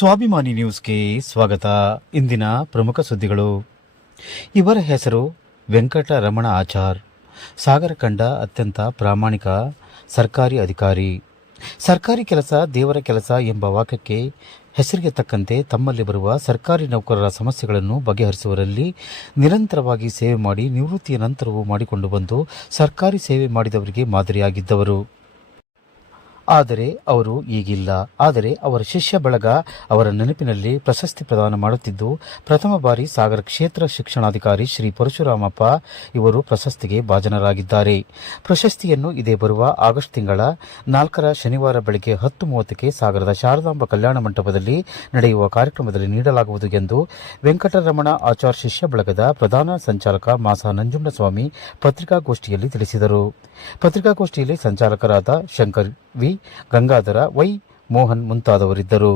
ಸ್ವಾಭಿಮಾನಿ ನ್ಯೂಸ್ಗೆ ಸ್ವಾಗತ. ಇಂದಿನ ಪ್ರಮುಖ ಸುದ್ದಿಗಳು. ಇವರ ಹೆಸರು ವೆಂಕಟರಮಣ ಆಚಾರ್. ಸಾಗರ ಕಂಡ ಅತ್ಯಂತ ಪ್ರಾಮಾಣಿಕ ಸರ್ಕಾರಿ ಅಧಿಕಾರಿ. ಸರ್ಕಾರಿ ಕೆಲಸ ದೇವರ ಕೆಲಸ ಎಂಬ ವಾಕ್ಯಕ್ಕೆ ಹೆಸರಿಗೆ ತಕ್ಕಂತೆ ತಮ್ಮಲ್ಲಿ ಬರುವ ಸರ್ಕಾರಿ ನೌಕರರ ಸಮಸ್ಯೆಗಳನ್ನು ಬಗೆಹರಿಸುವರಲ್ಲಿ ನಿರಂತರವಾಗಿ ಸೇವೆ ಮಾಡಿ ನಿವೃತ್ತಿಯ ನಂತರವೂ ಮಾಡಿಕೊಂಡು ಬಂದು ಸರ್ಕಾರಿ ಸೇವೆ ಮಾಡಿದವರಿಗೆ ಮಾದರಿಯಾಗಿದ್ದವರು. ಆದರೆ ಅವರು ಈಗಿಲ್ಲ. ಆದರೆ ಅವರ ಶಿಷ್ಯ ಬಳಗ ಅವರ ನೆನಪಿನಲ್ಲಿ ಪ್ರಶಸ್ತಿ ಪ್ರದಾನ ಮಾಡುತ್ತಿದ್ದು, ಪ್ರಥಮ ಬಾರಿ ಸಾಗರ ಕ್ಷೇತ್ರ ಶಿಕ್ಷಣಾಧಿಕಾರಿ ಶ್ರೀ ಪರಶುರಾಮಪ್ಪ ಇವರು ಪ್ರಶಸ್ತಿಗೆ ಭಾಜನರಾಗಿದ್ದಾರೆ. ಪ್ರಶಸ್ತಿಯನ್ನು ಇದೇ ಬರುವ ಆಗಸ್ಟ್ ತಿಂಗಳ ನಾಲ್ಕರ ಶನಿವಾರ ಬೆಳಗ್ಗೆ ಹತ್ತು ಮೂವತ್ತಕ್ಕೆ ಸಾಗರದ ಶಾರದಾಂಬ ಕಲ್ಯಾಣ ಮಂಟಪದಲ್ಲಿ ನಡೆಯುವ ಕಾರ್ಯಕ್ರಮದಲ್ಲಿ ನೀಡಲಾಗುವುದು ಎಂದು ವೆಂಕಟರಮಣ ಆಚಾರ್ ಶಿಷ್ಯ ಬಳಗದ ಪ್ರಧಾನ ಸಂಚಾಲಕ ಮಾಸ ನಂಜುಂಡಸ್ವಾಮಿ ಪತ್ರಿಕಾಗೋಷ್ಠಿಯಲ್ಲಿ ತಿಳಿಸಿದರು. ಪತ್ರಿಕಾಗೋಷ್ಠಿಯಲ್ಲಿ ಸಂಚಾಲಕರಾದ ಶಂಕರ್ ವಿ ಗಂಗಾಧರ ವೈ ಮೋಹನ್ ಮುಂತಾದವರಿದ್ದರು.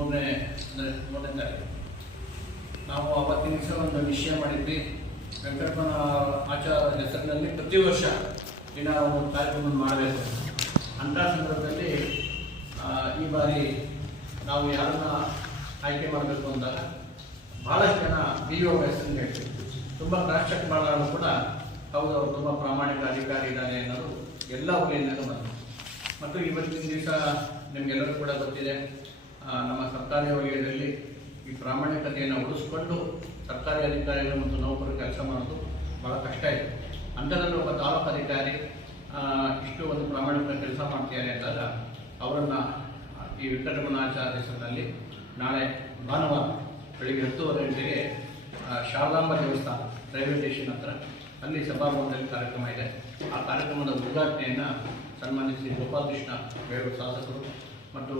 ಒಂದು ನಾವು ಅವತ್ತಿನ ದಿವಸ ಒಂದು ನಿಶ್ಚಯ ಮಾಡಿದ್ವಿ. ವೆಂಕಟಪ್ಪನ ಆಚಾರ ಹೆಸರಿನಲ್ಲಿ ಪ್ರತಿ ವರ್ಷ ದಿನ ನಾವು ಕಾರ್ಯಕ್ರಮ ಮಾಡಬೇಕು. ಅಂಥ ಸಂದರ್ಭದಲ್ಲಿ ಈ ಬಾರಿ ನಾವು ಯಾರನ್ನ ಆಯ್ಕೆ ಮಾಡಬೇಕು ಅಂದಾಗ ಭಾಳಷ್ಟು ಜನ ಬಿ ಒ ಹೆಸರನ್ನು ಹೇಳ್ತೀವಿ ತುಂಬ ಕ್ರಾಸ್ ಚೆಕ್ ಕೂಡ ಹೌದು, ಅವರು ತುಂಬ ಪ್ರಾಮಾಣಿಕ ಅಧಿಕಾರಿ ಇದ್ದಾನೆ ಅನ್ನೋದು ಎಲ್ಲ ಊರಿನಿಂದ ಬಂದರು ಮತ್ತು ಇವತ್ತಿನ ದಿವಸ ನಿಮಗೆಲ್ಲರೂ ಕೂಡ ಗೊತ್ತಿದೆ ನಮ್ಮ ಸರ್ಕಾರಿ ವಲಯದಲ್ಲಿ ಈ ಪ್ರಾಮಾಣಿಕತೆಯನ್ನು ಉಳಿಸ್ಕೊಂಡು ಸರ್ಕಾರಿ ಅಧಿಕಾರಿಗಳು ಮತ್ತು ನೌಕರರು ಕೆಲಸ ಮಾಡೋದು ಭಾಳ ಕಷ್ಟ ಇದೆ. ಅಂಥದ್ರಲ್ಲಿ ಒಬ್ಬ ತಾಲೂಕು ಅಧಿಕಾರಿ ಇಷ್ಟು ಒಂದು ಪ್ರಾಮಾಣಿಕ ಕೆಲಸ ಮಾಡ್ತಿದ್ದಾರೆ ಅಂದಾಗ ಅವರನ್ನು ಈ ವೆಂಕಟರಮಣಾಚಾರ್ಯ ಹೆಸರಿನಲ್ಲಿ ನಾಳೆ ಭಾನುವಾರ ಬೆಳಿಗ್ಗೆ ಹತ್ತುವರೆ ಗಂಟೆಗೆ ಶಾರದಾಂಬ ದೇವಸ್ಥಾನ ರೈಲ್ವೆ ಸ್ಟೇಷನ್ ಹತ್ರ ಅಲ್ಲಿ ಸಭಾಭವನದಲ್ಲಿ ಕಾರ್ಯಕ್ರಮ ಇದೆ. ಆ ಕಾರ್ಯಕ್ರಮದ ಉದ್ಘಾಟನೆಯನ್ನು ಸನ್ಮಾನಿಸಿ ಶ್ರೀ ಗೋಪಾಲಕೃಷ್ಣ ಬೇಳೂರು ಶಾಸಕರು ಮತ್ತು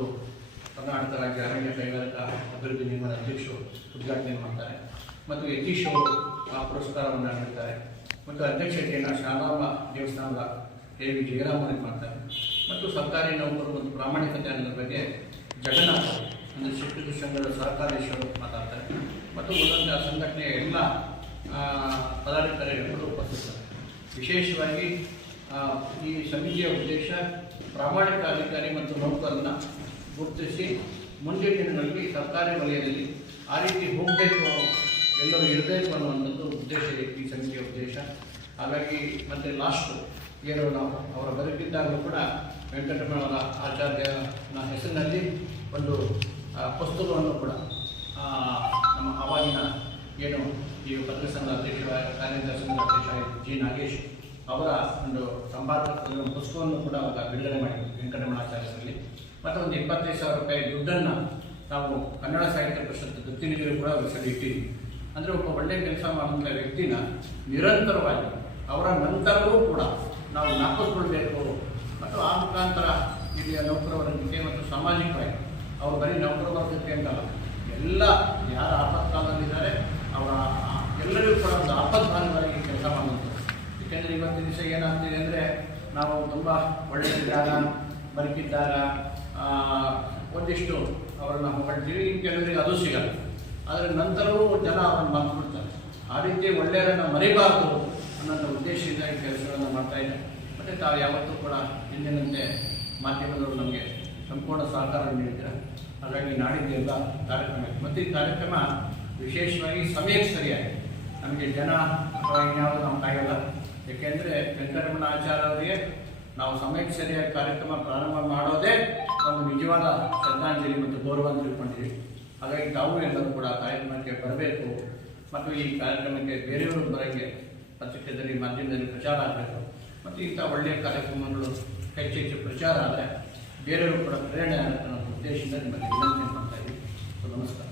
ಕರ್ನಾಟಕ ರಾಜ್ಯ ಅರಣ್ಯ ಕೈಗಾರಿಕಾ ಅಭಿವೃದ್ಧಿ ನಿಗಮದ ಅಧ್ಯಕ್ಷರು ಉದ್ಘಾಟನೆ ಮಾಡ್ತಾರೆ. ಮತ್ತು ಯತೀಶ್ ಅವರು ಆ ಪುರಸ್ಕಾರವನ್ನು ನೀಡುತ್ತಾರೆ ಮತ್ತು ಅಧ್ಯಕ್ಷತೆಯನ್ನು ಶಾಲಾಂಬ ದೇವಸ್ಥಾನದ ದೇವಿ ಜಯರಾಮನಿಗೆ ಮಾಡ್ತಾರೆ. ಮತ್ತು ಸರ್ಕಾರಿ ನೌಕರರು ಮತ್ತು ಪ್ರಾಮಾಣಿಕತೆ ಅನ್ನೋದ್ರ ಬಗ್ಗೆ ಜಗನ್ನಾಥ ಅಂದರೆ ಶಿಕ್ಷಕ ಸಂಘದ ಸಹಕಾರೇಶ್ವರು ಮಾತಾಡ್ತಾರೆ. ಮತ್ತು ಒಂದೊಂದು ಸಂಘಟನೆಯ ಎಲ್ಲ ಪದಾಧಿಕಾರಿಗಳು ಉಪಸ್ಥಿತರು. ವಿಶೇಷವಾಗಿ ಈ ಸಮಿತಿಯ ಉದ್ದೇಶ ಪ್ರಾಮಾಣಿಕ ಅಧಿಕಾರಿ ಮತ್ತು ನೌಕರನ್ನು ಗುರುತಿಸಿ ಮುಂದಿನ ದಿನಗಳಲ್ಲಿ ಸರ್ಕಾರಿ ವಲಯದಲ್ಲಿ ಆ ರೀತಿ ಹೋಗಬೇಕು, ಎಲ್ಲರೂ ಇರಬೇಕು ಅನ್ನುವಂಥದ್ದು ಉದ್ದೇಶ ಇದೆ ಈ ಸಮಿತಿಯ ಉದ್ದೇಶ. ಹಾಗಾಗಿ ಮತ್ತೆ ಲಾಸ್ಟು ಏನು ನಾವು ಅವರ ಬದುಕಿದ್ದಾಗಲೂ ಕೂಡ ವೆಂಕಟರಮಣವರ ಆಚಾರ್ಯನ ಹೆಸರಿನಲ್ಲಿ ಒಂದು ಪುಸ್ತಕವನ್ನು ಕೂಡ ಏನು ಈ ಪತ್ರ ಸಂಘದ ಅಧ್ಯಕ್ಷ ಕಾರ್ಯದರ್ಶಿ ಸಂಘದ ಅಧ್ಯಕ್ಷ ಜಿ ನಾಗೇಶ್ ಅವರ ಒಂದು ಒಂದು ಪುಸ್ತಕವನ್ನು ಕೂಡ ಅವಾಗ ಬಿಡುಗಡೆ ಮಾಡಿದ್ವಿ ವೆಂಕಟರಮಣಾಚಾರ್ಯರಲ್ಲಿ. ಮತ್ತು ಒಂದು ಇಪ್ಪತ್ತೈದು ಸಾವಿರ ರೂಪಾಯಿ ದುಡ್ಡನ್ನು ನಾವು ಕನ್ನಡ ಸಾಹಿತ್ಯ ಪರಿಷತ್ ದತ್ತಿನಿಧಿಗಳು ಕೂಡ ಇಟ್ಟಿದ್ವಿ. ಅಂದರೆ ಒಬ್ಬ ಒಳ್ಳೆಯ ಕೆಲಸ ಮಾಡುವಂಥ ವ್ಯಕ್ತಿನ ನಿರಂತರವಾಗಿ ಅವರ ನಂತರವೂ ಕೂಡ ನಾವು ನಾಪಿಸ್ಕೊಳ್ಬೇಕು ಮತ್ತು ಆ ಮುಖಾಂತರ ಇಲ್ಲಿಯ ನೌಕರ ವರ್ಗಕ್ಕೆ ಮತ್ತು ಸಾಮಾಜಿಕವಾಗಿ ಅವರು ಬರೀ ನೌಕರ ವರ್ಗಕ್ಕೆ ಅಂತಲ್ಲ, ಎಲ್ಲ ಯಾರು ಆಪತ್ಕಾಲದಲ್ಲಿದ್ದಾರೆ ಅವರ ಎಲ್ಲರಿಗೂ ಕೂಡ ಒಂದು ಆಪತ್ಕಾಲವಾಗಿ ಕೆಲಸ ಮಾಡುವಂಥದ್ದು ಏಕೆಂದರೆ ಇವತ್ತಿನ ದಿವಸ ಏನಾಗ್ತಿದೆ ಅಂದರೆ, ನಾವು ತುಂಬ ಒಳ್ಳೆಯದಿದ್ದಾಗ ಬದುಕಿದ್ದಾಗ ಒಂದಿಷ್ಟು ಅವರನ್ನು ಹೊಗಳ್ತೀವಿ. ಇನ್ನು ಕೆಲವರಿಗೆ ಅದು ಸಿಗಲ್ಲ. ಆದರೆ ನಂತರವೂ ಜನ ಅವರನ್ನು ಮರ್ತ್ಬಿಡ್ತಾರೆ. ಆ ರೀತಿ ಒಳ್ಳೆಯವರನ್ನು ಮರಿಬಾರ್ದು ಅನ್ನೋ ಉದ್ದೇಶದಿಂದ ಈ ಕೆಲಸಗಳನ್ನು ಮಾಡ್ತಾ ಮತ್ತು ತಾವು ಯಾವತ್ತೂ ಕೂಡ ಹಿಂದಿನಂತೆ ಮಾಧ್ಯಮದವರು ನಮಗೆ ಸಂಪೂರ್ಣ ಸಹಕಾರ ನೀಡಿದ್ದಾರೆ ಹಾಗಾಗಿ ನಾಡಿದ್ದು ಎಲ್ಲ ಕಾರ್ಯಕ್ರಮ. ಮತ್ತು ಈ ಕಾರ್ಯಕ್ರಮ ವಿಶೇಷವಾಗಿ ಸಮಯಕ್ಕೆ ಸರಿಯಾಗಿ. ನಮಗೆ ಜನ ಅಥವಾ ಇನ್ಯಾವುದು ನಮ್ಮ ಕಾಯಲ್ಲ. ಏಕೆಂದರೆ ವೆಂಕಟರಮಣ ಆಚಾರ್ಯವರಿಗೆ ನಾವು ಸಮಯಕ್ಕೆ ಸರಿಯಾಗಿ ಕಾರ್ಯಕ್ರಮ ಪ್ರಾರಂಭ ಮಾಡೋದೇ ಒಂದು ನಿಜವಾದ ಶ್ರದ್ಧಾಂಜಲಿ ಮತ್ತು ಗೌರವ ಅಂತ ತಿಳ್ಕೊಂಡಿದ್ದೀವಿ. ಹಾಗಾಗಿ ತಾವು ಎಲ್ಲರೂ ಕೂಡ ಕಾರ್ಯಕ್ರಮಕ್ಕೆ ಬರಬೇಕು ಮತ್ತು ಈ ಕಾರ್ಯಕ್ರಮಕ್ಕೆ ಬೇರೆಯವರು ಬರೋಕ್ಕೆ ಪತ್ರಿಕೆಯಲ್ಲಿ, ಮಾಧ್ಯಮದಲ್ಲಿ ಪ್ರಚಾರ ಆಗಬೇಕು. ಮತ್ತು ಇಂಥ ಒಳ್ಳೆಯ ಕಾರ್ಯಕ್ರಮಗಳು ಹೆಚ್ಚು ಹೆಚ್ಚು ಪ್ರಚಾರ ಆದರೆ ಬೇರೆಯವರು ಕೂಡ ಪ್ರೇರಣೆ ಆಗುತ್ತೆ ಅನ್ನೋ ಉದ್ದೇಶದಿಂದ ನಿಮಗೆ ವಿನಂತಿ ಮಾಡ್ತಾ ಇದ್ದೀವಿ ನಮಸ್ಕಾರ.